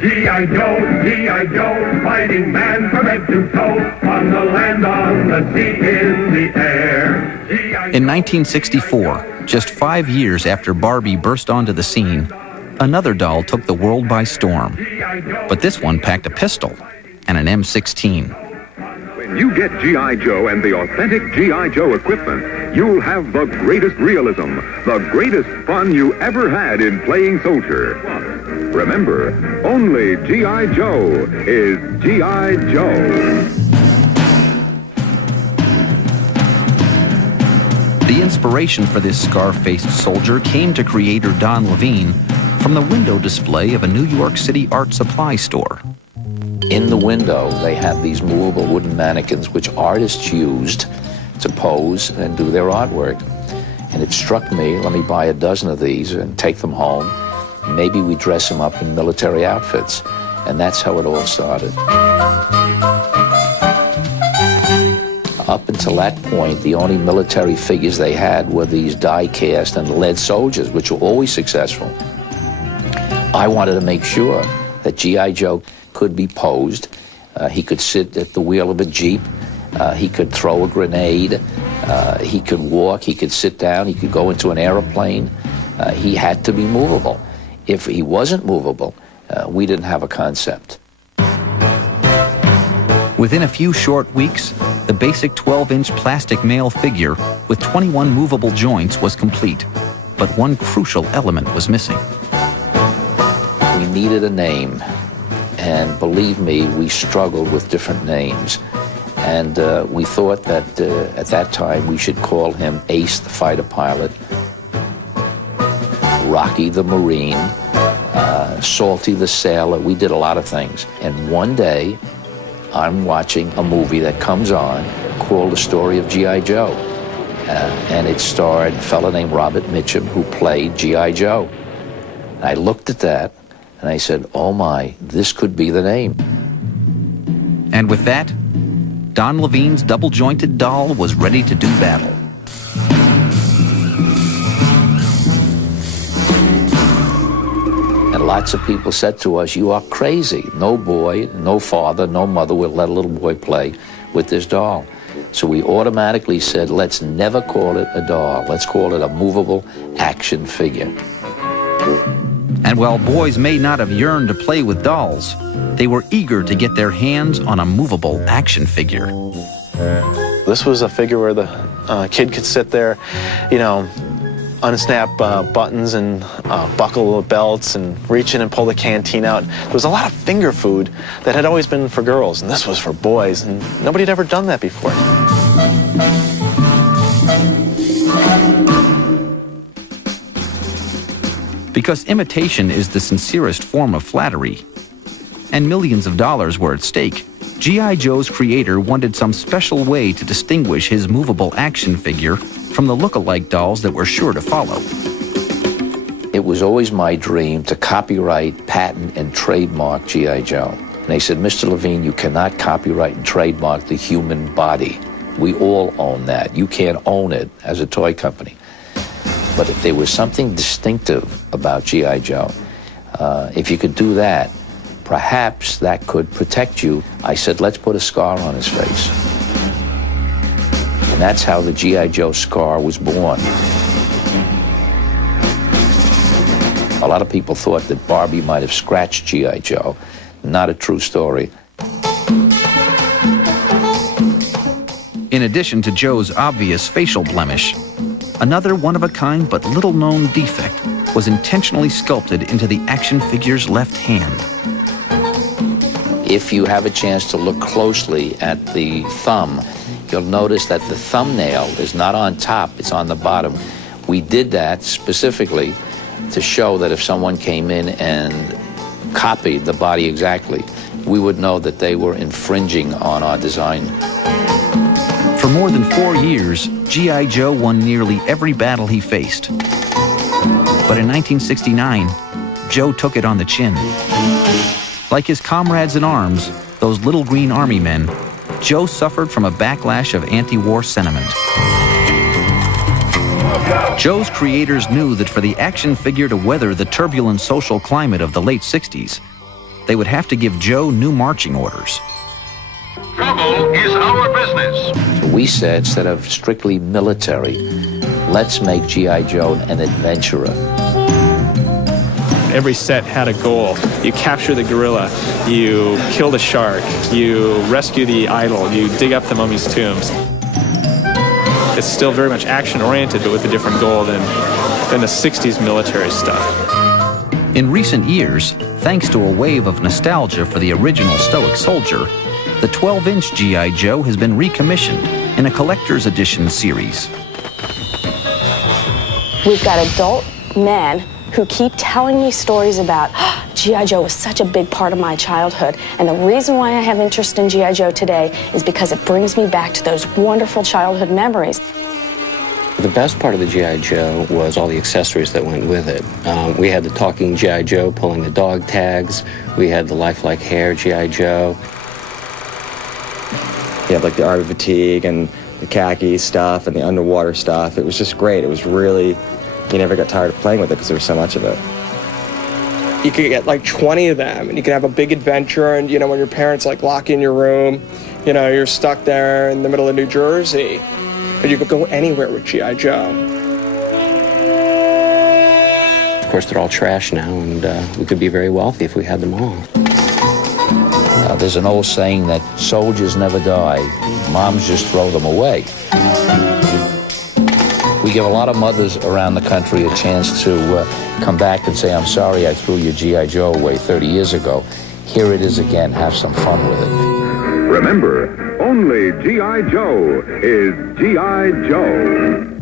G.I. Joe, G.I. Joe, fighting man from head to toe, on the land, on the sea, in the air. In 1964, just 5 years after Barbie burst onto the scene, another doll took the world by storm. But this one packed a pistol and an M16. When you get G.I. Joe and the authentic G.I. Joe equipment, you'll have the greatest realism, the greatest fun you ever had in playing soldier. Remember, only G.I. Joe is G.I. Joe. The inspiration for this scar-faced soldier came to creator Don Levine from the window display of a New York City art supply store. In the window, they have these movable wooden mannequins which artists used to pose and do their artwork. And it struck me, let me buy a dozen of these and take them home. Maybe we dress them up in military outfits. And that's how it all started. Up until that point, the only military figures they had were these die-cast and lead soldiers, which were always successful. I wanted to make sure that G.I. Joe could be posed. He could sit at the wheel of a Jeep. He could throw a grenade. He could walk. He could sit down. He could go into an airplane. He had to be movable. If he wasn't movable, we didn't have a concept. Within a few short weeks, the basic 12-inch plastic male figure with 21 movable joints was complete. But one crucial element was missing. We needed a name. And believe me, we struggled with different names. And we thought that at that time we should call him Ace the fighter pilot, Rocky the Marine, Salty the sailor. We did a lot of things. And one day, I'm watching a movie that comes on called The Story of G.I. Joe. And it starred a fellow named Robert Mitchum who played G.I. Joe. And I looked at that and I said, oh my, this could be the name. And with that, Don Levine's double-jointed doll was ready to do battle. And lots of people said to us, you are crazy. No boy, no father, no mother will let a little boy play with this doll. So we automatically said, let's never call it a doll. Let's call it a movable action figure. And while boys may not have yearned to play with dolls, they were eager to get their hands on a movable action figure. This was a figure where the kid could sit there, you know, unsnap buttons and buckle belts and reach in and pull the canteen out. There was a lot of finger food that had always been for girls, and this was for boys, and nobody had ever done that before. Because imitation is the sincerest form of flattery, and millions of dollars were at stake, G.I. Joe's creator wanted some special way to distinguish his movable action figure from the look-alike dolls that were sure to follow. It was always my dream to copyright, patent, and trademark G.I. Joe. And they said, Mr. Levine, you cannot copyright and trademark the human body. We all own that. You can't own it as a toy company. But if there was something distinctive about G.I. Joe, if you could do that, perhaps that could protect you. I said, let's put a scar on his face. And that's how the G.I. Joe scar was born. A lot of people thought that Barbie might have scratched G.I. Joe. Not a true story. In addition to Joe's obvious facial blemish, another one-of-a-kind but little-known defect was intentionally sculpted into the action figure's left hand. If you have a chance to look closely at the thumb, you'll notice that the thumbnail is not on top, it's on the bottom. We did that specifically to show that if someone came in and copied the body exactly, we would know that they were infringing on our design. For more than 4 years, G.I. Joe won nearly every battle he faced. But in 1969, Joe took it on the chin. Like his comrades in arms, those little green army men, Joe suffered from a backlash of anti-war sentiment. Joe's creators knew that for the action figure to weather the turbulent social climate of the late 60s, they would have to give Joe new marching orders. Trouble is our business. We said, instead of strictly military, let's make G.I. Joe an adventurer. Every set had a goal. You capture the gorilla, you kill the shark, you rescue the idol, you dig up the mummy's tombs. It's still very much action-oriented, but with a different goal than the 60s military stuff. In recent years, thanks to a wave of nostalgia for the original Stoic Soldier, the 12-inch G.I. Joe has been recommissioned in a collector's edition series. We've got adult men who keep telling me stories about G.I. Joe was such a big part of my childhood. And the reason why I have interest in G.I. Joe today is because it brings me back to those wonderful childhood memories. The best part of the G.I. Joe was all the accessories that went with it. We had the talking G.I. Joe pulling the dog tags. We had the lifelike hair G.I. Joe. You have like the army fatigue and the khaki stuff and the underwater stuff. It was just great. It was really, you never got tired of playing with it because there was so much of it. You could get like 20 of them and you could have a big adventure, and you know, when your parents like lock you in your room, you know, you're stuck there in the middle of New Jersey, but you could go anywhere with G.I. Joe. Of course, they're all trash now, and we could be very wealthy if we had them all. There's an old saying that soldiers never die, moms just throw them away. We give a lot of mothers around the country a chance to come back and say, I'm sorry I threw your G.I. Joe away 30 years ago. Here it is again, have some fun with it. Remember, only G.I. Joe is G.I. Joe.